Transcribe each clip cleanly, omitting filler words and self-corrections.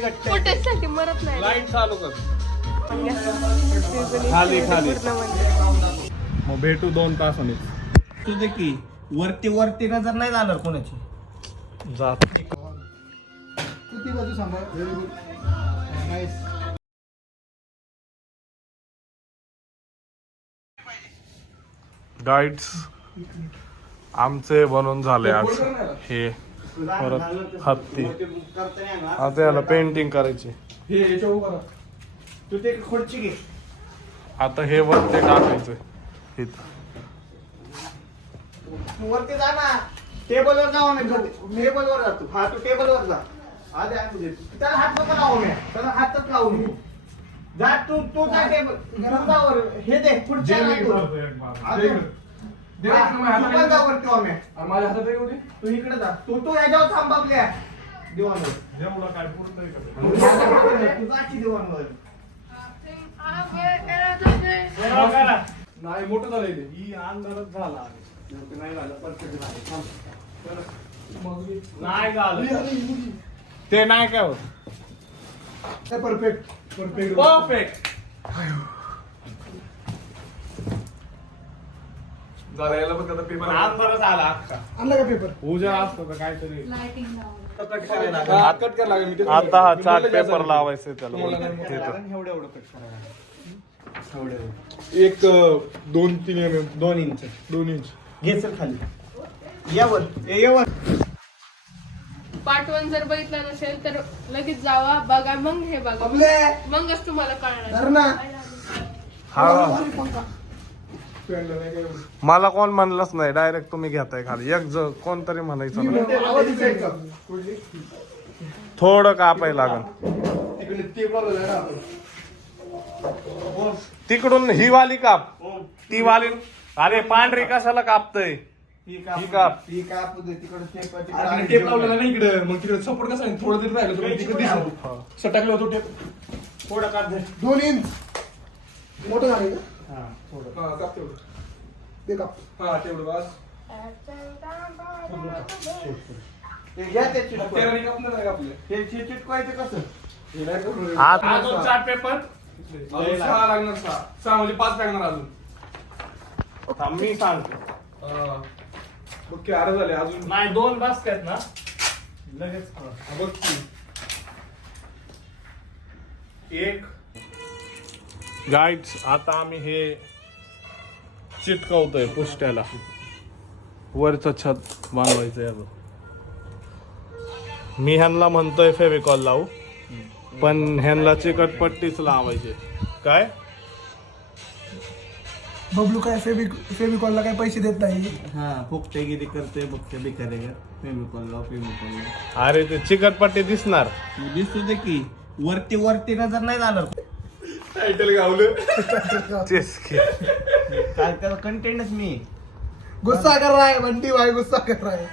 पोटासाठी मरत नाही. लाईट चालू कर. खाली खाली मग भेटू 2 तासांनी. तुझे की वरती वरती नजर नाही जाणार कोणाची. जात किती बाजू सांगा. Very good nice. गाईड्स आमचे बनवून झाले आज. हे परत हत्ती आता याला पेंटिंग करायची. हे याच्या उभा राहा. तू ते खुर्ची घे. आता हे वरती टाकायचं. इथं वरती जा ना. टेबलवर जाऊ मी. टेबलवर जातो. हा तू टेबलवर जा. आधी त्याला हात नको लावू मी. त्याला हातच लावू मी. जा तू जा टेबल. गरमदावर हे दे खुर्ची आण तू. माझ्या हातात आहे एवढी. तू इकडे जा. तू याच्यावर थांब आपल्या दिवाणवर. काय पूर्ण तू जाची दिवाणवर. नाही मोठं झालंय ते. ही अंधारच झाला. नाही झालं परफेक्ट झालं. नाही झालं ते नाही काय होत. परफेक्ट परफेक्ट परफेक्ट झालं. याला बघ आता पेपर अंधारच आला अख्खा. आणला का पेपर. उजा असतो तर काहीतरी. कट करायला लागेल. मी तेच आता हा म्हणलं. चार्ट तुम्हाला पेपर जास्त लावायचं त्याला. तुम्हाला नाही तिथं. एवढं एवढं कट करायला. एक 2-3 mm 2 इंच 2 इंच. घे चल खाली. यावर यावर. पार्ट 1 जर बघितला नसेल तर लगेच जावा बघा. मग हे बघा. आपले मगच तुम्हाला कळणार. धर ना. हा पेनला नाही काय एवढं. मला कोण म्हणलंच नाही. डायरेक्ट तुम्ही घेताय खाली. एक कोणतरी म्हणायचं ना. ते आवाज येतोय का? कुठली? थोडं कापाय लागल. तिकडे ते बोलवलं ना आपण. तिकडून ही वाली काप. ती वाली. अरे पांढरी कशाला कापतय. ही ही काप. ही काप तिकडे टेप आणि टेप लावलेला नाही इकडे. मग तिकडे सपोर्ट कसा आहे थोडं तरी राहिलं तर तिकडे दिसतो. सटकलं होतो टेप. थोडं काप दे. 2 इंच मोठं झालं का. हा थोडं. हा काप तेवढं. ते काप. हा तेवढं बस. ते घ्या ते चिटकवायचं. तेराने कापलं नाही आपले. ते चिटकवायचं कसं. हे नाही करू. अजून चार्ट पेपर. अजून 6 लागणार. 6 म्हणजे 5 लागणार अजून. मी सांगतो. बघ की 8 झाले अजून. नाही 2 बसतात ना लगेच. हा, बघ की. एक गाईड्स आता आम्ही हे चिटकवतोय पुष्ट्याला. वरचं छत बांधवायचं याचं. मी ह्यांना म्हणतोय फेविकॉल लावू पण ह्यांना चिकटपट्टीच लावायचे. काय बबलू काय फेविकॉलला काय पैसे देत नाही. हा फुकटेगिरी करते बघते बेकार आहे. फेविकॉल अरे ते चिकटपट्टी दिसणार. दिसतो ते की वरती वरती नजर नाही जाणार. टायटल गावलं. तेच की. काय त्याला कंटेंटच मी. गुस्सा कर रहा है बंटी भाई. गुस्सा कर रहा है.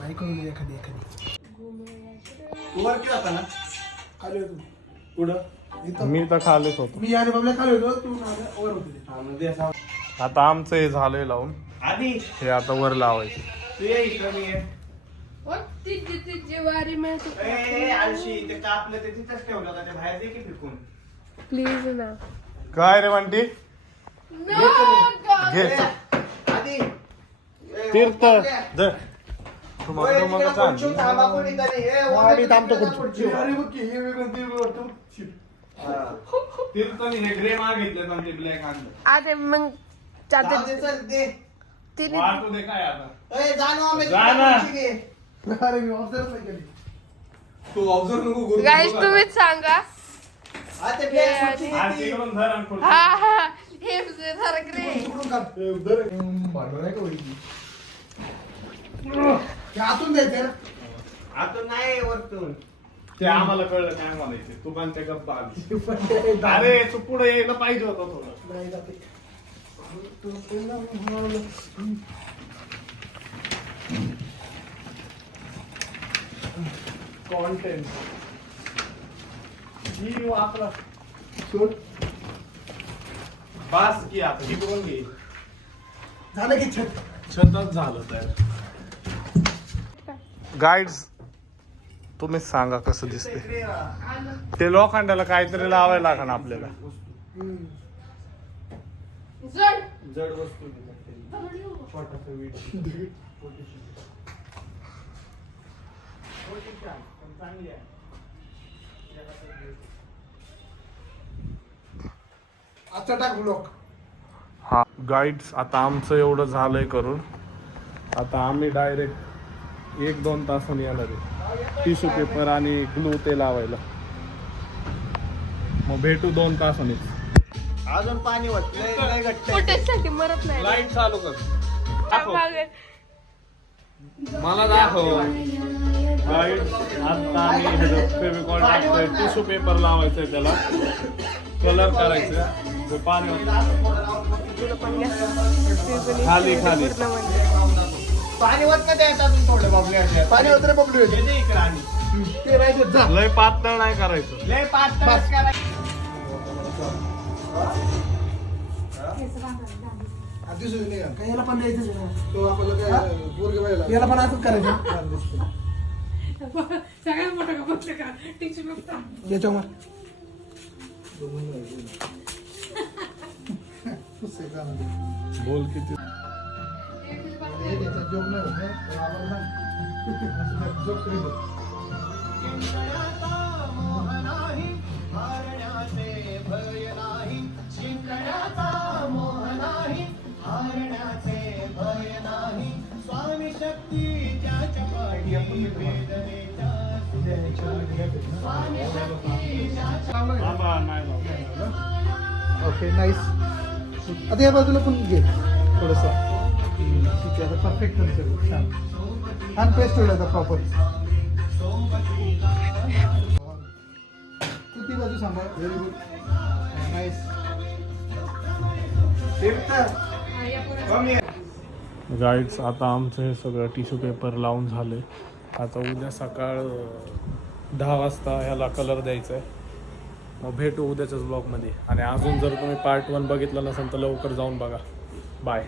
नाही करून एखादी तू वरती होता ना. खाली होतो. पुढं मी तर खालीच होतो. मी आणि बाबल्या खाली होतो. तू वर होते. हा म्हणजे असं. आता आमचं हे झालंय लावून. आधी हे आता वर लावायचे. तू ये इकडं मी ये. ओ, ती ज्वारी मिळते. ए आळशी ते कापलं ते तिथंच ठेवलं का. ते बाहेर दे की फेकून. प्लीज ना. काय रे म्हणती. No, God. घे आधी ए, तीर्थ वरती धर. ओय, तुम्हाला तिकडं मग खुर्चीवर थांबा कोणीतरी. ए, आम्ही वरती थांबतो तिकडं खुर्ची. खुर्चीवर. अरे बघ की हे वेगळं ते वेगळं वाटतं. शिट. हा. तीर्थने हे ग्रे मागितले पण ते ब्लॅक आणलं. अरे मग जाऊ दे, चल दे. तिने वाटू दे काय आता. ए, जा ना आम्ही जा तिकडं ना. खुर्ची घे. अरे मी ऑब्झर्व नाही केली. तू ऑब्झर्व नको करू. गाईस तुम्हीच सांगा. हा, ते घे, खुर्ची आणि घे. तिकडून धर आणि खुर्ची. हा हे जरा ग्रे. तिकडून काप. ए, उधर आहे. भांडण आहे का वहिनी? ते आतून द्यायचं ना. आता नाही वरतून. ते आम्हाला कळलं काय म्हणायचे. तू पण ते गप्पा आली. अरे तू पुढे यायला पाहिजे होतं थोडं. नाही जाते. कॉन्टेंट ही वापरा. सोड. बास की आता ही करून घे. झालं की छत. छतच झालं तयार. गाईड्स तुम्हीच सांगा कसं दिसते. ते लोखंडाला काहीतरी लावायला लागणार आपल्याला. जड जड वस्तू छोटासा वीट. चांगली आहे. आता टाक ब्लॉक. हा गाईड्स आता आमचं एवढं झालंय करून. आता आम्ही डायरेक्ट 1-2 तासांनी येणार आहे टिश्यू पेपर आणि ग्लू ते लावायला. मग भेटू 2 तासांनी. अजून पाणी होत लय घट्ट आहे. पोटासाठी मरत नाही. लाईट चालू कर. दाखव. मागे. मला दाखव. गाईड्स आता आम्ही फेविकॉल टाकतोय. टिश्यू पेपर लावायचंय त्याला. कलर करायचं. पाणी खाली खाली पाणी होत नाही त्यात अजून थोडं बबले. पाणी होत रे बबलू. इकडे आणि ते राहायचं जा. लय पातळ नाही करायचं. लय पातळच करायचं. याला पण द्यायचं तो आपल्याला काय पोरगे व्हायला. याला पण असंच करायचं. सगळ्यात मोठा का मोठा का टिश्यू पेपर. याच्यावर बोल किती. जोक नाही होत जोक करीत. Okay nice. आता या बाजूला पण घे थोडंसं. ठीक आहे आता परफेक्ट नंतर छान छान पेस्ट होईल आता प्रॉपर. तू ती बाजू सांभाळ. Very good nice. गाईड्स आता आमचं हे सगळं टिश्यू पेपर लावून झाले. आता उद्या सकाळ 10 वाजता ह्याला कलर द्यायचा आहे. मग भेटू उद्याच्याच ब्लॉगमध्ये. आणि अजून जर तुम्ही पार्ट 1 बघितलं नसेल तर लवकर जाऊन बघा. बाय.